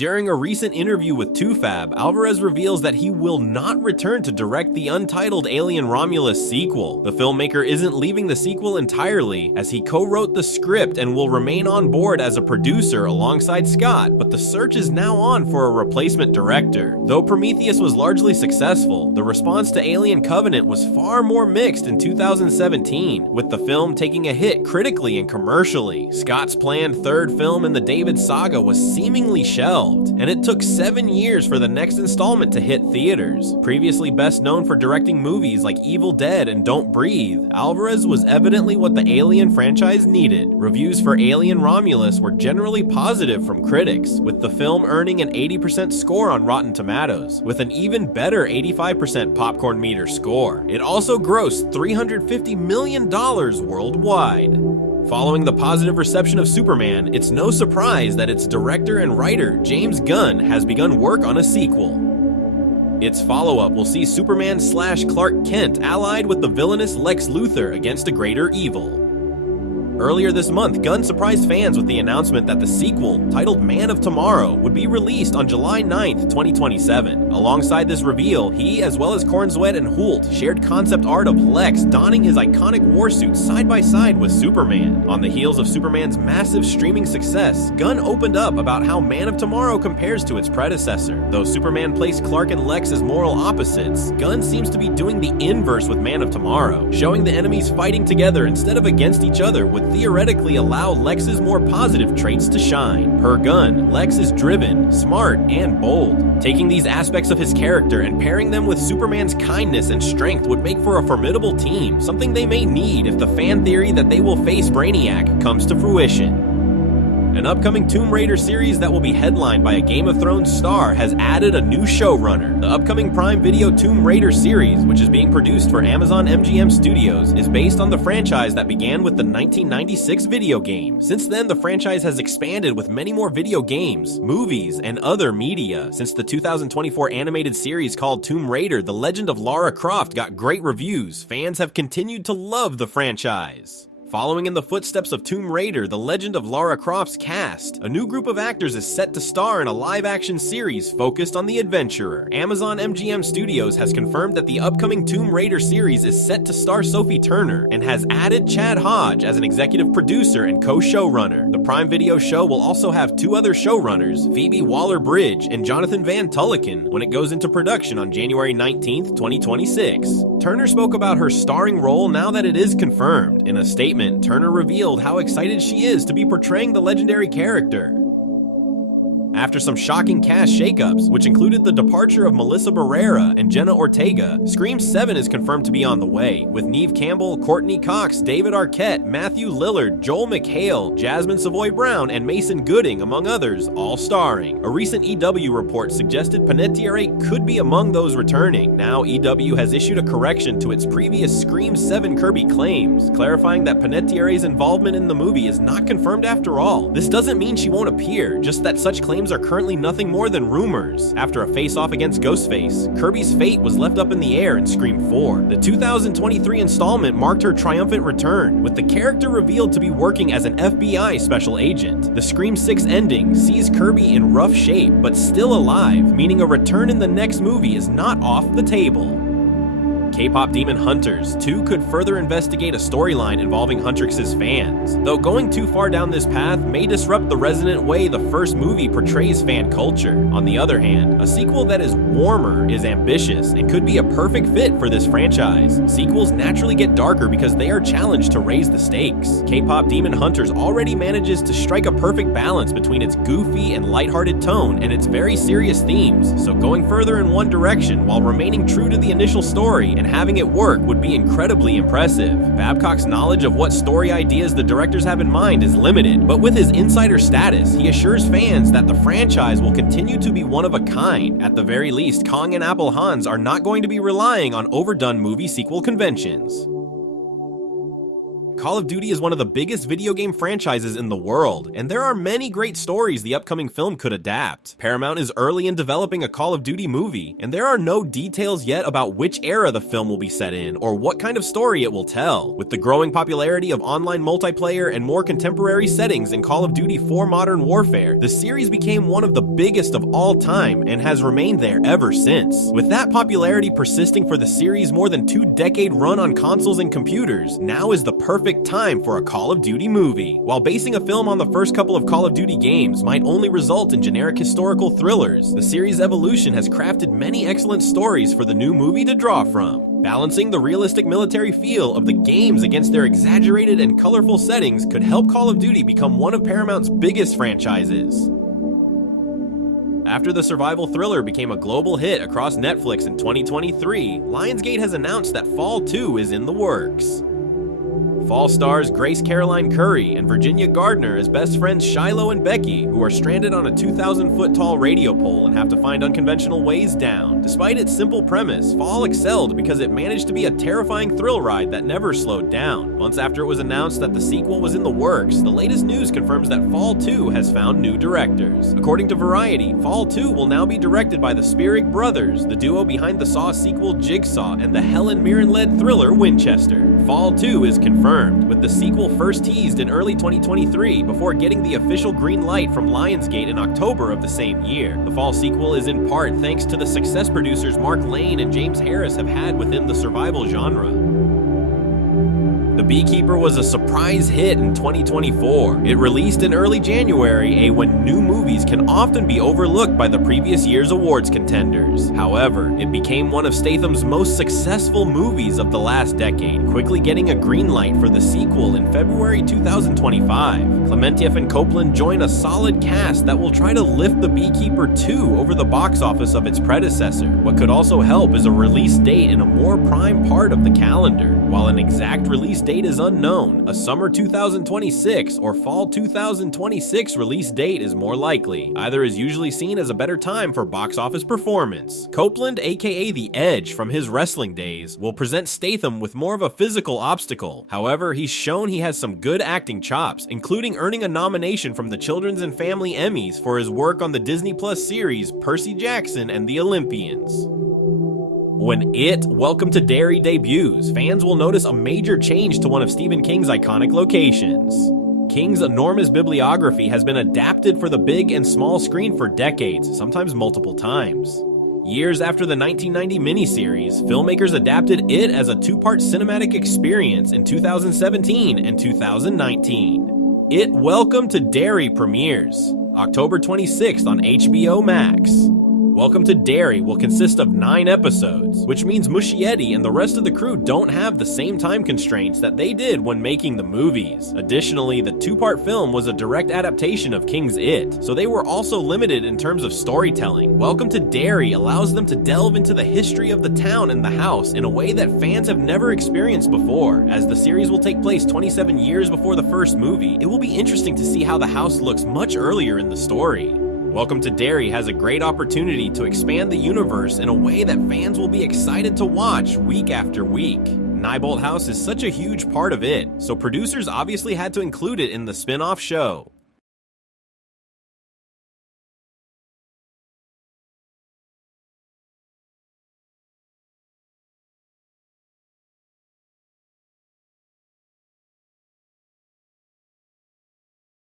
During a recent interview with 2Fab, Alvarez reveals that he will not return to direct the untitled Alien Romulus sequel. The filmmaker isn't leaving the sequel entirely, as he co-wrote the script and will remain on board as a producer alongside Scott, but the search is now on for a replacement director. Though Prometheus was largely successful, the response to Alien Covenant was far more mixed in 2017, with the film taking a hit critically and commercially. Scott's planned third film in the David saga was seemingly shelved, and it took 7 years for the next installment to hit theaters. Previously best known for directing movies like Evil Dead and Don't Breathe, Alvarez was evidently what the Alien franchise needed. Reviews for Alien Romulus were generally positive from critics, with the film earning an 80% score on Rotten Tomatoes, with an even better 85% popcorn meter score. It also grossed $350 million worldwide. Following the positive reception of Superman, it's no surprise that its director and writer, James Gunn, has begun work on a sequel. Its follow-up will see Superman/Clark Kent allied with the villainous Lex Luthor against a greater evil. Earlier this month, Gunn surprised fans with the announcement that the sequel, titled Man of Tomorrow, would be released on July 9th, 2027. Alongside this reveal, he, as well as Cornsweet and Hult, shared concept art of Lex donning his iconic warsuit side by side with Superman. On the heels of Superman's massive streaming success, Gunn opened up about how Man of Tomorrow compares to its predecessor. Though Superman placed Clark and Lex as moral opposites, Gunn seems to be doing the inverse with Man of Tomorrow, showing the enemies fighting together instead of against each other would theoretically allow Lex's more positive traits to shine. Per Gunn, Lex is driven, smart, and bold. Taking these aspects of his character and pairing them with Superman's kindness and strength would make for a formidable team, something they may need if the fan theory that they will face Brainiac comes to fruition. An upcoming Tomb Raider series that will be headlined by a Game of Thrones star has added a new showrunner. The upcoming Prime Video Tomb Raider series, which is being produced for Amazon MGM Studios, is based on the franchise that began with the 1996 video game. Since then, the franchise has expanded with many more video games, movies, and other media. Since the 2024 animated series called Tomb Raider: The Legend of Lara Croft got great reviews, fans have continued to love the franchise. Following in the footsteps of Tomb Raider: The Legend of Lara Croft's cast, a new group of actors is set to star in a live-action series focused on the adventurer. Amazon MGM Studios has confirmed that the upcoming Tomb Raider series is set to star Sophie Turner and has added Chad Hodge as an executive producer and co-showrunner. The Prime Video show will also have two other showrunners, Phoebe Waller-Bridge and Jonathan Van Tulliken, when it goes into production on January 19th, 2026. Turner spoke about her starring role now that it is confirmed. In a statement, Turner revealed how excited she is to be portraying the legendary character. After some shocking cast shakeups, which included the departure of Melissa Barrera and Jenna Ortega, Scream 7 is confirmed to be on the way, with Neve Campbell, Courtney Cox, David Arquette, Matthew Lillard, Joel McHale, Jasmine Savoy Brown, and Mason Gooding, among others, all starring. A recent EW report suggested Panettiere could be among those returning. Now, EW has issued a correction to its previous Scream 7 Kirby claims, clarifying that Panettiere's involvement in the movie is not confirmed after all. This doesn't mean she won't appear, just that such claims are currently nothing more than rumors. After a face-off against Ghostface, Kirby's fate was left up in the air in Scream 4. The 2023 installment marked her triumphant return, with the character revealed to be working as an FBI special agent. The Scream 6 ending sees Kirby in rough shape, but still alive, meaning a return in the next movie is not off the table. K-pop Demon Hunters 2 could further investigate a storyline involving Huntrix's fans, though going too far down this path may disrupt the resonant way the first movie portrays fan culture. On the other hand, a sequel that is warmer is ambitious and could be a perfect fit for this franchise. Sequels naturally get darker because they are challenged to raise the stakes. K-pop Demon Hunters already manages to strike a perfect balance between its goofy and lighthearted tone and its very serious themes, so going further in one direction while remaining true to the initial story and having it work would be incredibly impressive. Babcock's knowledge of what story ideas the directors have in mind is limited, but with his insider status, he assures fans that the franchise will continue to be one of a kind. At the very least, Kong and Apple Hans are not going to be relying on overdone movie sequel conventions. Call of Duty is one of the biggest video game franchises in the world, and there are many great stories the upcoming film could adapt. Paramount is early in developing a Call of Duty movie, and there are no details yet about which era the film will be set in or what kind of story it will tell. With the growing popularity of online multiplayer and more contemporary settings in Call of Duty 4 Modern Warfare, the series became one of the biggest of all time and has remained there ever since. With that popularity persisting for the series' more than 2-decade run on consoles and computers, now is the perfect time for a Call of Duty movie. While basing a film on the first couple of Call of Duty games might only result in generic historical thrillers, the series' evolution has crafted many excellent stories for the new movie to draw from. Balancing the realistic military feel of the games against their exaggerated and colorful settings could help Call of Duty become one of Paramount's biggest franchises. After the survival thriller became a global hit across Netflix in 2023, Lionsgate has announced that Fall 2 is in the works. Fall stars Grace Caroline Curry and Virginia Gardner as best friends Shiloh and Becky, who are stranded on a 2,000-foot-tall radio pole and have to find unconventional ways down. Despite its simple premise, Fall excelled because it managed to be a terrifying thrill ride that never slowed down. Months after it was announced that the sequel was in the works, the latest news confirms that Fall 2 has found new directors. According to Variety, Fall 2 will now be directed by the Spierig brothers, the duo behind the Saw sequel Jigsaw and the Helen Mirren-led thriller Winchester. Fall 2 is confirmed, with the sequel first teased in early 2023 before getting the official green light from Lionsgate in October of the same year. The Fall sequel is in part thanks to the success producers Mark Lane and James Harris have had within the survival genre. The Beekeeper was a surprise hit in 2024. It released in early January, when new movies can often be overlooked by the previous year's awards contenders. However, it became one of Statham's most successful movies of the last decade, quickly getting a green light for the sequel in February 2025. Clementieff and Copeland join a solid cast that will try to lift The Beekeeper 2 over the box office of its predecessor. What could also help is a release date in a more prime part of the calendar. While an exact release date is unknown, a summer 2026 or fall 2026 release date is more likely. Either is usually seen as a better time for box office performance. Copeland, aka The Edge from his wrestling days, will present Statham with more of a physical obstacle. However, he's shown he has some good acting chops, including earning a nomination from the Children's and Family Emmys for his work on the Disney Plus series Percy Jackson and the Olympians. When It, Welcome to Derry debuts, fans will notice a major change to one of Stephen King's iconic locations. King's enormous bibliography has been adapted for the big and small screen for decades, sometimes multiple times. Years after the 1990 miniseries, filmmakers adapted it as a 2-part cinematic experience in 2017 and 2019. It, Welcome to Derry premieres October 26th on HBO Max. Welcome to Derry will consist of 9 episodes, which means Muschietti and the rest of the crew don't have the same time constraints that they did when making the movies. Additionally, the 2-part film was a direct adaptation of King's It, so they were also limited in terms of storytelling. Welcome to Derry allows them to delve into the history of the town and the house in a way that fans have never experienced before. As the series will take place 27 years before the first movie, it will be interesting to see how the house looks much earlier in the story. Welcome to Derry has a great opportunity to expand the universe in a way that fans will be excited to watch week after week. Neibolt House is such a huge part of it, so producers obviously had to include it in the spin-off show.